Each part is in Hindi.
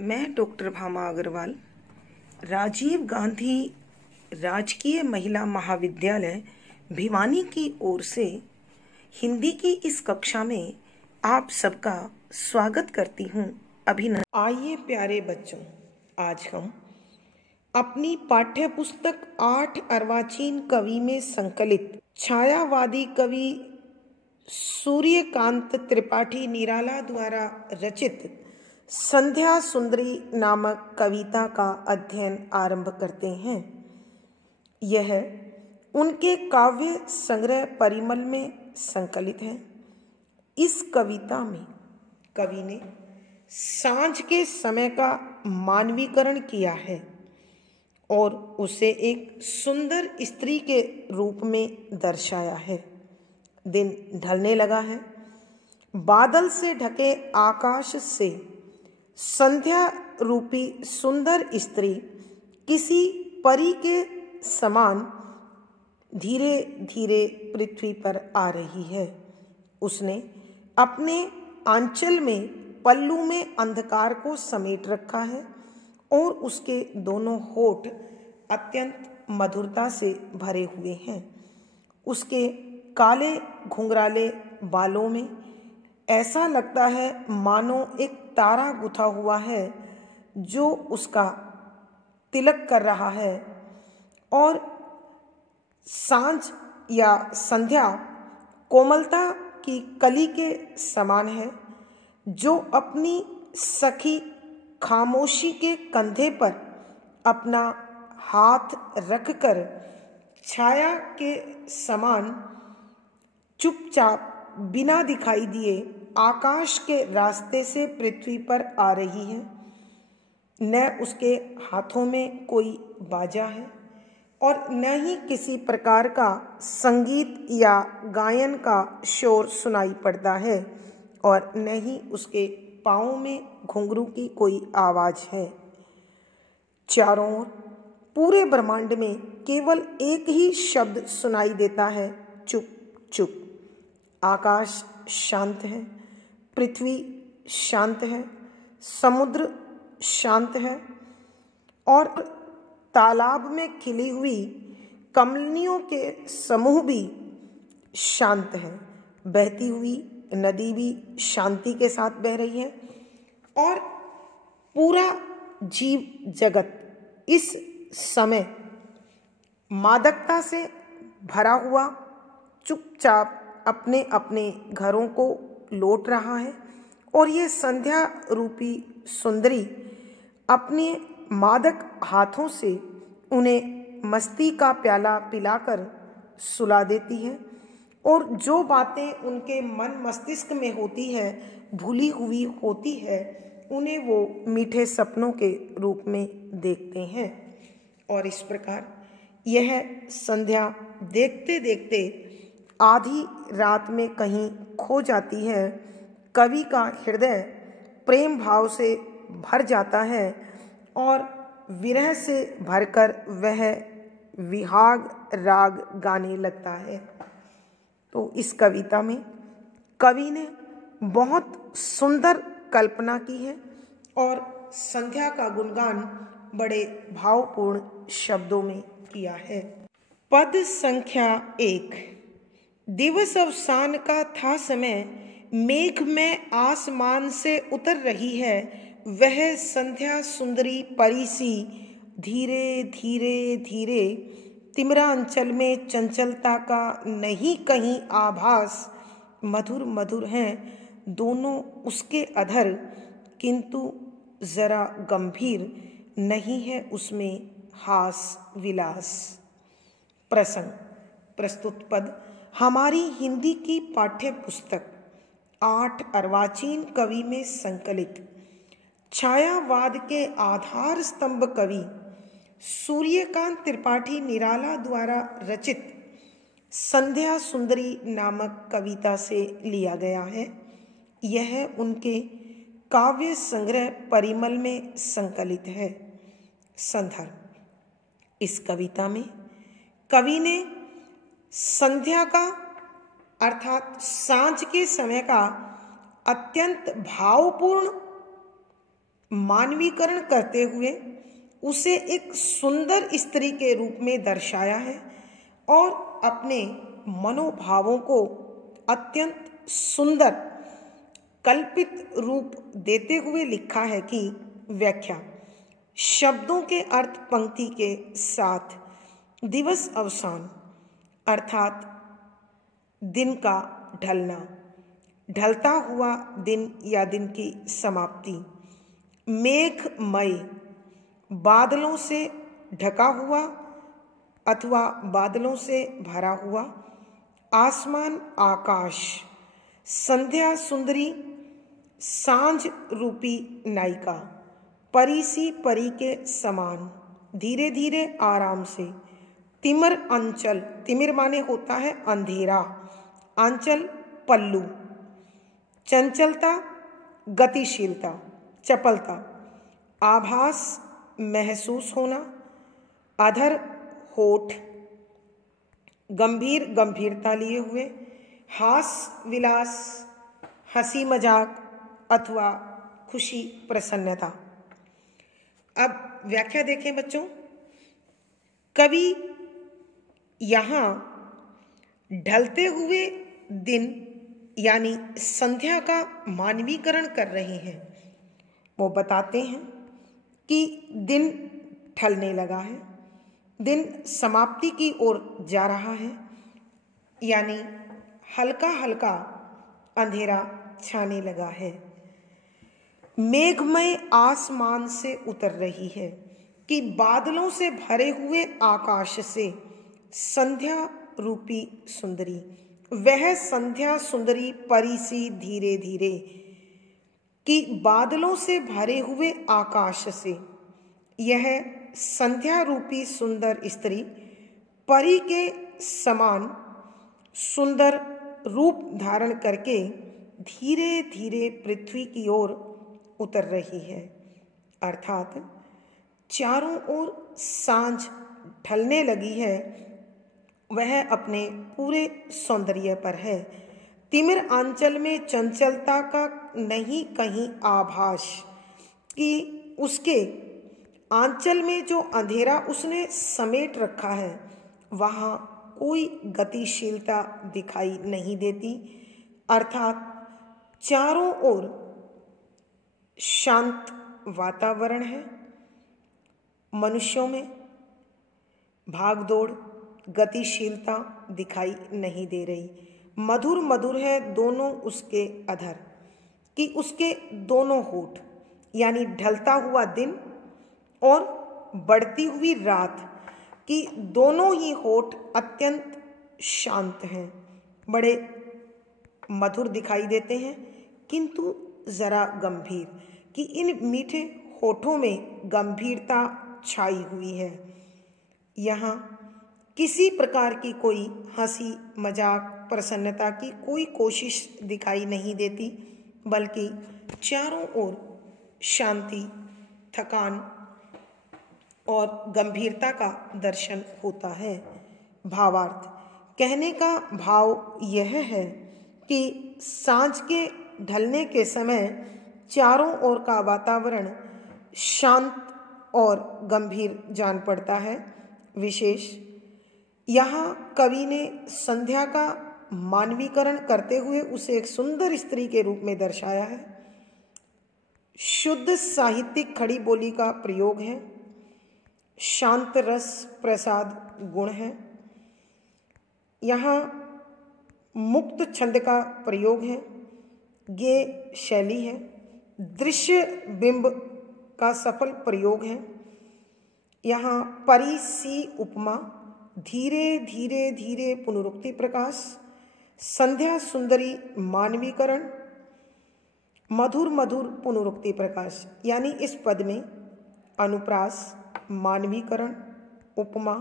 मैं डॉक्टर भामा अग्रवाल राजीव गांधी राजकीय महिला महाविद्यालय भिवानी की ओर से हिंदी की इस कक्षा में आप सबका स्वागत करती हूँ। अभिनंदन। आइए प्यारे बच्चों, आज हम अपनी पाठ्य पुस्तक 8 अर्वाचीन कवि में संकलित छायावादी कवि सूर्यकांत त्रिपाठी निराला द्वारा रचित संध्या सुंदरी नामक कविता का अध्ययन आरंभ करते हैं। यह उनके काव्य संग्रह परिमल में संकलित है। इस कविता में कवि ने सांझ के समय का मानवीकरण किया है और उसे एक सुंदर स्त्री के रूप में दर्शाया है। दिन ढलने लगा है। बादल से ढके आकाश से संध्या रूपी सुंदर स्त्री किसी परी के समान धीरे धीरे पृथ्वी पर आ रही है। उसने अपने आंचल में पल्लू में अंधकार को समेट रखा है और उसके दोनों होठ अत्यंत मधुरता से भरे हुए हैं। उसके काले घुंघराले बालों में ऐसा लगता है मानो एक तारा गुथा हुआ है जो उसका तिलक कर रहा है। और सांझ या संध्या कोमलता की कली के समान है जो अपनी सखी खामोशी के कंधे पर अपना हाथ रखकर छाया के समान चुपचाप बिना दिखाई दिए आकाश के रास्ते से पृथ्वी पर आ रही है। न उसके हाथों में कोई बाजा है और न ही किसी प्रकार का संगीत या गायन का शोर सुनाई पड़ता है और न ही उसके पाँव में घुंघरू की कोई आवाज है। चारों ओर पूरे ब्रह्मांड में केवल एक ही शब्द सुनाई देता है, चुप चुप। आकाश शांत है, पृथ्वी शांत है, समुद्र शांत है और तालाब में खिली हुई कमलियों के समूह भी शांत है। बहती हुई नदी भी शांति के साथ बह रही है और पूरा जीव जगत इस समय मादकता से भरा हुआ चुपचाप अपने अपने घरों को लौट रहा है। और ये संध्या रूपी सुंदरी अपने मादक हाथों से उन्हें मस्ती का प्याला पिलाकर सुला देती है और जो बातें उनके मन मस्तिष्क में होती है, भूली हुई होती है, उन्हें वो मीठे सपनों के रूप में देखते हैं। और इस प्रकार यह संध्या देखते देखते आधी रात में कहीं खो जाती है। कवि का हृदय प्रेम भाव से भर जाता है और विरह से भरकर वह विहाग राग गाने लगता है। तो इस कविता में कवि ने बहुत सुंदर कल्पना की है और संध्या का गुणगान बड़े भावपूर्ण शब्दों में किया है। पद संख्या 1। दिवस अवसान का था समय, मेघ में आसमान से उतर रही है वह संध्या सुंदरी परी सी। धीरे धीरे धीरे तिमिरांचल में चंचलता का नहीं कहीं आभास। मधुर मधुर हैं दोनों उसके अधर, किंतु जरा गंभीर नहीं है उसमें हास विलास। प्रसंग। प्रस्तुत पद हमारी हिंदी की पाठ्य पुस्तक 8 अर्वाचीन कवि में संकलित छायावाद के आधार स्तंभ कवि सूर्यकांत त्रिपाठी निराला द्वारा रचित संध्या सुंदरी नामक कविता से लिया गया है। यह उनके काव्य संग्रह परिमल में संकलित है। संदर्भ। इस कविता में कवि ने संध्या का अर्थात सांझ के समय का अत्यंत भावपूर्ण मानवीकरण करते हुए उसे एक सुंदर स्त्री के रूप में दर्शाया है और अपने मनोभावों को अत्यंत सुंदर कल्पित रूप देते हुए लिखा है कि व्याख्या शब्दों के अर्थ पंक्ति के साथ दिवस अवसान अर्थात दिन का ढलना, ढलता हुआ दिन या दिन की समाप्ति, मेघमय बादलों से ढका हुआ अथवा बादलों से भरा हुआ, आसमान आकाश, संध्या सुंदरी सांझ रूपी नायिका, परी सी परी के समान धीरे धीरे आराम से, तिमिर अंचल, तिमिर माने होता है अंधेरा, आंचल पल्लू, चंचलता गतिशीलता, चपलता, आभास महसूस होना, अधर होठ, गंभीर गंभीरता लिए हुए, हास विलास हंसी मजाक अथवा खुशी प्रसन्नता। अब व्याख्या देखें बच्चों। कवि यहाँ ढलते हुए दिन यानी संध्या का मानवीकरण कर रहे हैं। वो बताते हैं कि दिन ढलने लगा है, दिन समाप्ति की ओर जा रहा है, यानी हल्का हल्का अंधेरा छाने लगा है। मेघमय आसमान से उतर रही है कि बादलों से भरे हुए आकाश से संध्या रूपी सुंदरी, वह संध्या सुंदरी परी सी धीरे धीरे कि बादलों से भरे हुए आकाश से यह संध्या रूपी सुंदर स्त्री परी के समान सुंदर रूप धारण करके धीरे धीरे पृथ्वी की ओर उतर रही है, अर्थात चारों ओर सांझ ढलने लगी है। वह अपने पूरे सौंदर्य पर है। तिमिर आंचल में चंचलता का नहीं कहीं आभास कि उसके आंचल में जो अंधेरा उसने समेट रखा है वहाँ कोई गतिशीलता दिखाई नहीं देती, अर्थात चारों ओर शांत वातावरण है। मनुष्यों में भागदौड़ गतिशीलता दिखाई नहीं दे रही। मधुर मधुर है दोनों उसके अधर कि उसके दोनों होठ, यानी ढलता हुआ दिन और बढ़ती हुई रात कि दोनों ही होठ अत्यंत शांत हैं, बड़े मधुर दिखाई देते हैं, किंतु जरा गंभीर कि इन मीठे होठों में गंभीरता छाई हुई है। यहाँ किसी प्रकार की कोई हंसी मजाक प्रसन्नता की कोई कोशिश दिखाई नहीं देती, बल्कि चारों ओर शांति, थकान और गंभीरता का दर्शन होता है। भावार्थ कहने का भाव यह है कि सांझ के ढलने के समय चारों ओर का वातावरण शांत और गंभीर जान पड़ता है। विशेष यहाँ कवि ने संध्या का मानवीकरण करते हुए उसे एक सुंदर स्त्री के रूप में दर्शाया है। शुद्ध साहित्यिक खड़ी बोली का प्रयोग है, शांत रस प्रसाद गुण है। यहाँ मुक्त छंद का प्रयोग है, ये शैली है। दृश्य बिंब का सफल प्रयोग है। यहाँ परी सी उपमा, धीरे धीरे धीरे पुनरुक्ति प्रकाश, संध्या सुंदरी मानवीकरण, मधुर मधुर पुनरुक्ति प्रकाश, यानी इस पद में अनुप्रास, मानवीकरण, उपमा,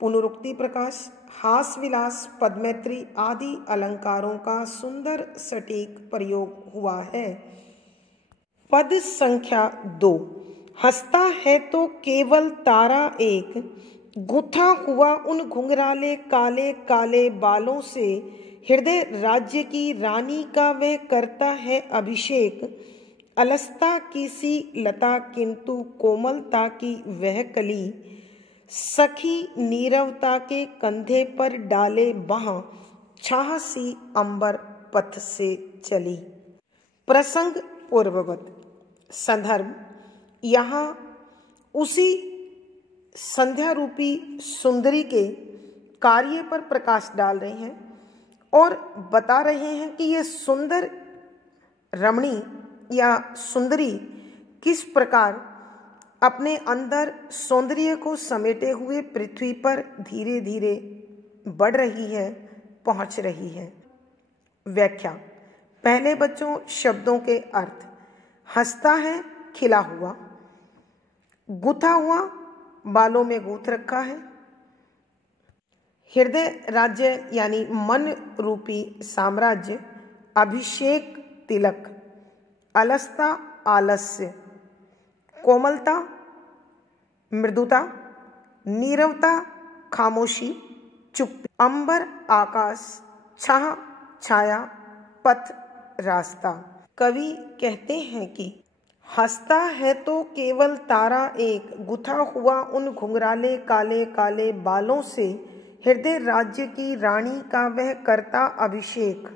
पुनरुक्ति प्रकाश, हास विलास, पदमैत्री आदि अलंकारों का सुंदर सटीक प्रयोग हुआ है। पद संख्या 2। हंसता है तो केवल तारा एक, गुथा हुआ उन घुंघराले काले काले बालों से, हृदय राज्य की रानी का वह करता है अभिषेक, अलसता की सी लता किंतु कोमलता की वह कली, सखी नीरवता के कंधे पर डाले बाह, छाह सी अंबर पथ से चली। प्रसंग पूर्ववत। संदर्भ यहाँ उसी संध्या रूपी सुंदरी के कार्य पर प्रकाश डाल रहे हैं और बता रहे हैं कि यह सुंदर रमणी या सुंदरी किस प्रकार अपने अंदर सौंदर्य को समेटे हुए पृथ्वी पर धीरे धीरे बढ़ रही है, पहुंच रही है। व्याख्या। पहले बच्चों शब्दों के अर्थ। हंसता है खिला हुआ, गुथा हुआ बालों में गूंथ रखा है। हृदय राज्य यानी मन रूपी साम्राज्य, अभिषेक तिलक, अलसता आलस्य, कोमलता मृदुता, नीरवता खामोशी चुप्पी, अंबर आकाश, छाह छाया, पथ रास्ता। कवि कहते हैं कि हंसता है तो केवल तारा एक, गुथा हुआ उन घुंघराले काले काले बालों से, हृदय राज्य की रानी का वह करता अभिषेक।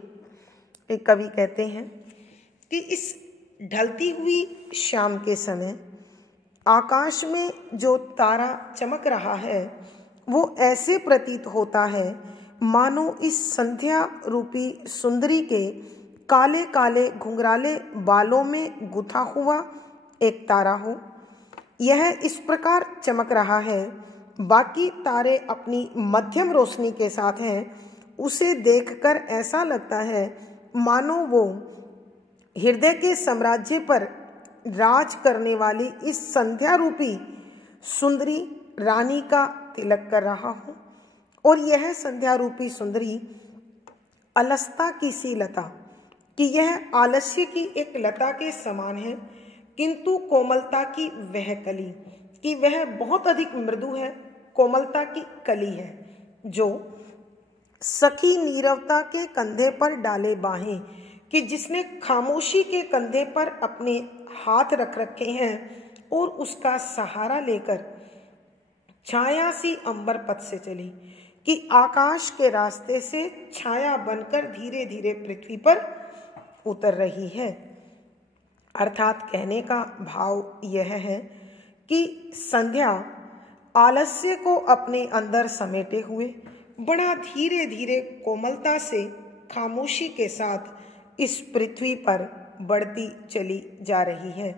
एक कवि कहते हैं कि इस ढलती हुई शाम के समय आकाश में जो तारा चमक रहा है वो ऐसे प्रतीत होता है मानो इस संध्या रूपी सुंदरी के काले काले घुंघराले बालों में गुथा हुआ एक तारा हो। यह इस प्रकार चमक रहा है, बाकी तारे अपनी मध्यम रोशनी के साथ हैं। उसे देखकर ऐसा लगता है मानो वो हृदय के साम्राज्य पर राज करने वाली इस संध्या रूपी सुंदरी रानी का तिलक कर रहा हो। और यह संध्या रूपी सुंदरी अलसता की सी लता, कि यह आलस्य की एक लता के समान है, किंतु कोमलता की वह कली, कि वह बहुत अधिक मृदु है, कोमलता की कली है, जो सखी नीरवता के कंधे पर डाले बाहें, कि जिसने खामोशी के कंधे पर अपने हाथ रख रखे हैं और उसका सहारा लेकर छाया सी अंबर पथ से चली, कि आकाश के रास्ते से छाया बनकर धीरे धीरे पृथ्वी पर उतर रही है। अर्थात कहने का भाव यह है कि संध्या आलस्य को अपने अंदर समेटे हुए बड़ा धीरे धीरे कोमलता से खामोशी के साथ इस पृथ्वी पर बढ़ती चली जा रही है।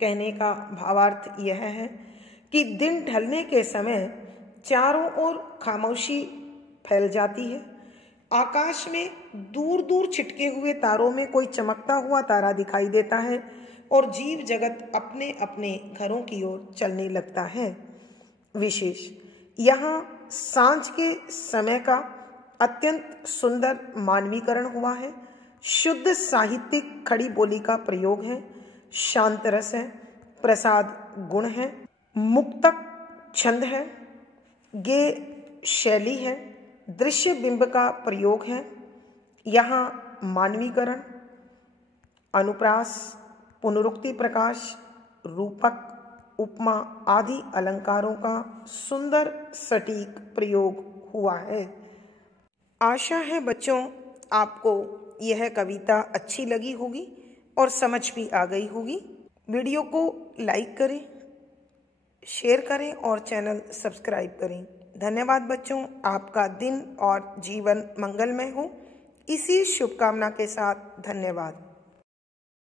कहने का भावार्थ यह है कि दिन ढलने के समय चारों ओर खामोशी फैल जाती है। आकाश में दूर दूर छिटके हुए तारों में कोई चमकता हुआ तारा दिखाई देता है और जीव जगत अपने अपने घरों की ओर चलने लगता है। विशेष यहाँ सांझ के समय का अत्यंत सुंदर मानवीकरण हुआ है। शुद्ध साहित्यिक खड़ी बोली का प्रयोग है, शांत रस है, प्रसाद गुण है, मुक्तक छंद है, गे शैली है, दृश्य बिंब का प्रयोग है। यहाँ मानवीकरण, अनुप्रास, पुनरुक्ति प्रकाश, रूपक, उपमा आदि अलंकारों का सुंदर सटीक प्रयोग हुआ है। आशा है बच्चों आपको यह कविता अच्छी लगी होगी और समझ भी आ गई होगी। वीडियो को लाइक करें, शेयर करें और चैनल सब्सक्राइब करें। धन्यवाद बच्चों। आपका दिन और जीवन मंगलमय हो, इसी शुभकामना के साथ धन्यवाद।